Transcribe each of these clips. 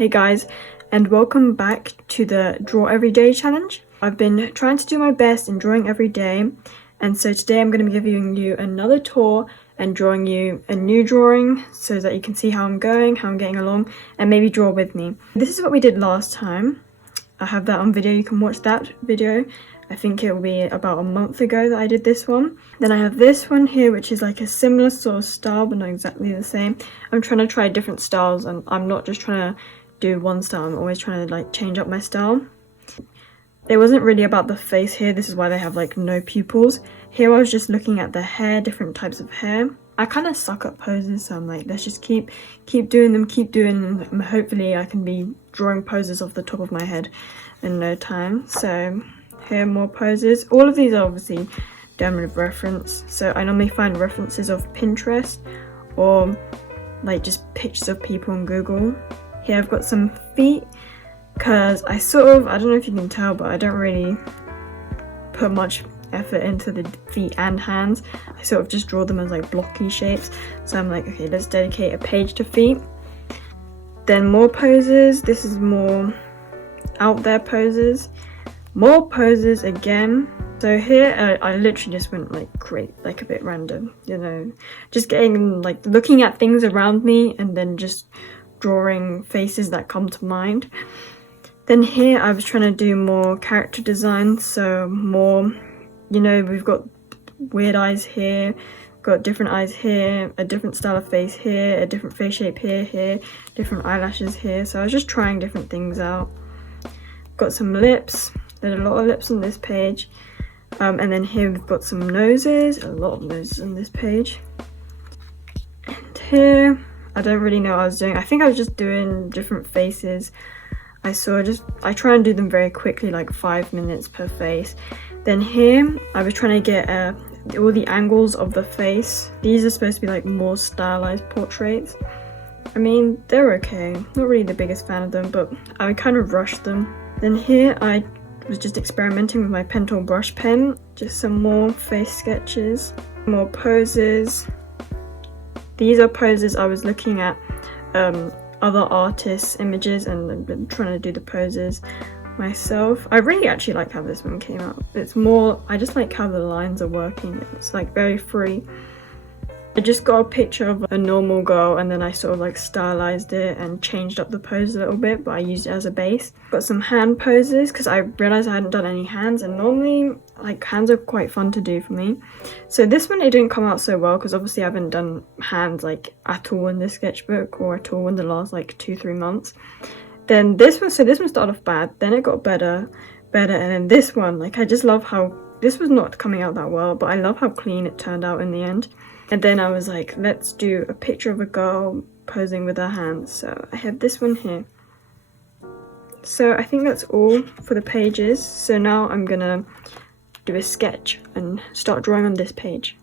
Hey guys, and welcome back to the Draw Every Day challenge. I've been trying to do my best in drawing every day, and so today I'm going to be giving you another tour and drawing you a new drawing so that you can see how I'm going, how I'm getting along, and maybe draw with me. This is what we did last time. I have that on video, you can watch that video. I think it will be about a month ago that I did this one. Then I have this one here, which is like a similar sort of style, but not exactly the same. I'm trying to try different styles, and I'm not just trying to do one style, I'm always trying to like change up my style. It wasn't really about the face here, this is why they have like no pupils. Here I was just looking at the hair, different types of hair. I kind of suck at poses, so I'm like, let's just keep doing them, and hopefully I can be drawing poses off the top of my head in no time. So here are more poses. All of these are obviously done with reference, so I normally find references of Pinterest or like just pictures of people on Google. Here I've got some feet, because I don't know if you can tell, but I don't really put much effort into the feet and hands. I sort of just draw them as like blocky shapes, so I'm like, okay, let's dedicate a page to feet. Then more poses. This is more out there poses. More poses again. So here I literally just went like a bit random, you know, just getting like looking at things around me and then just drawing faces that come to mind. Then here I was trying to do more character design, so more, you know, we've got weird eyes here, got different eyes here, a different style of face here, a different face shape here, different eyelashes here. So I was just trying different things out. Got some lips. There's a lot of lips on this page. And then here we've got some noses, a lot of noses on this page. And here, I don't really know what I was doing. I think I was just doing different faces. I try and do them very quickly, like 5 minutes per face. Then here, I was trying to get all the angles of the face. These are supposed to be like more stylized portraits. I mean, they're okay. Not really the biggest fan of them, but I kind of rushed them. Then here, I was just experimenting with my Pentel brush pen. Just some more face sketches, more poses. These are poses I was looking at other artists' images and been trying to do the poses myself. I really actually like how this one came out. It's more, I just like how the lines are working. It's like very free. I just got a picture of a normal girl and then I sort of like stylized it and changed up the pose a little bit, but I used it as a base. Got some hand poses because I realized I hadn't done any hands, and normally like hands are quite fun to do for me. So this one, it didn't come out so well because obviously I haven't done hands like at all in this sketchbook or at all in the last like 2-3 months. Then this one, so this one started off bad, then it got better, and then this one, like I just love how, this was not coming out that well, but I love how clean it turned out in the end. And then I was like, let's do a picture of a girl posing with her hands. So I have this one here. So I think that's all for the pages. So now I'm gonna do a sketch and start drawing on this page.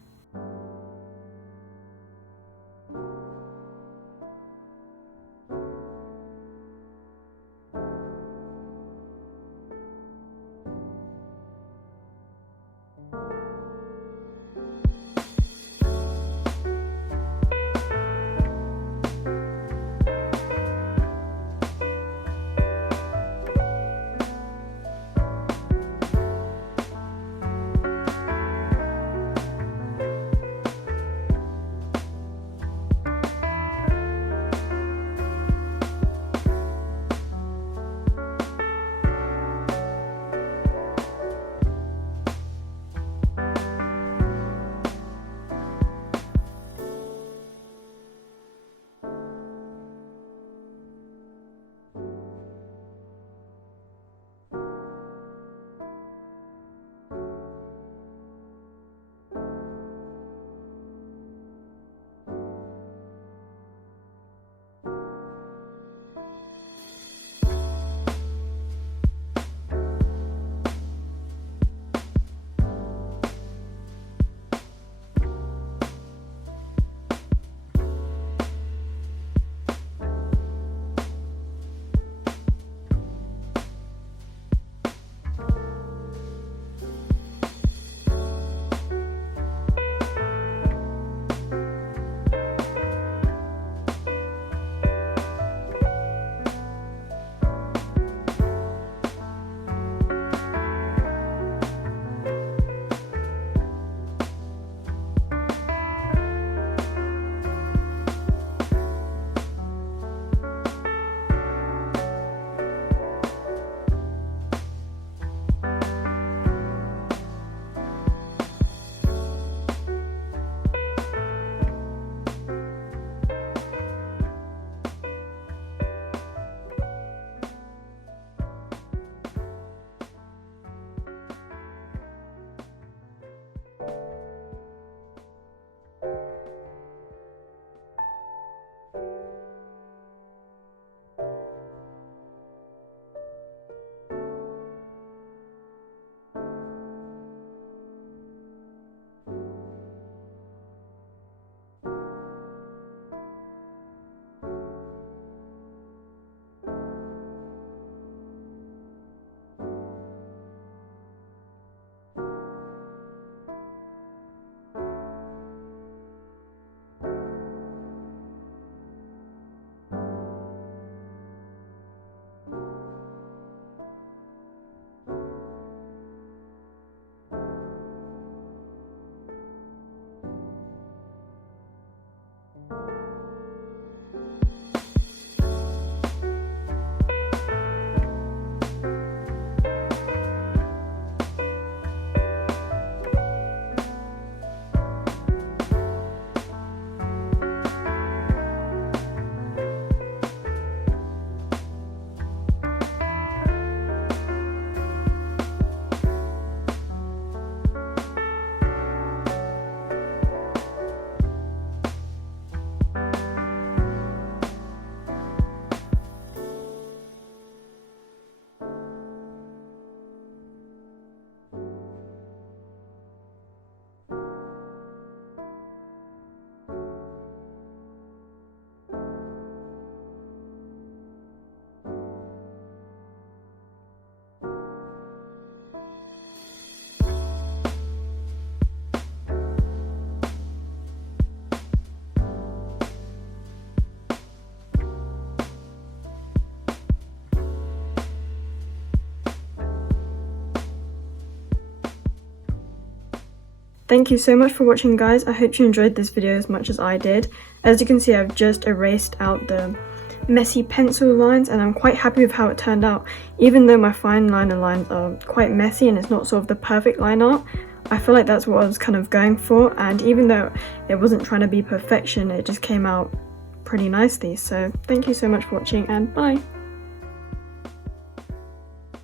Thank you so much for watching, guys. I hope you enjoyed this video as much as I did. As you can see, I've just erased out the messy pencil lines and I'm quite happy with how it turned out. Even though my fine liner lines are quite messy and it's not sort of the perfect line art, I feel like that's what I was kind of going for, and even though it wasn't trying to be perfection, it just came out pretty nicely. So thank you so much for watching and bye!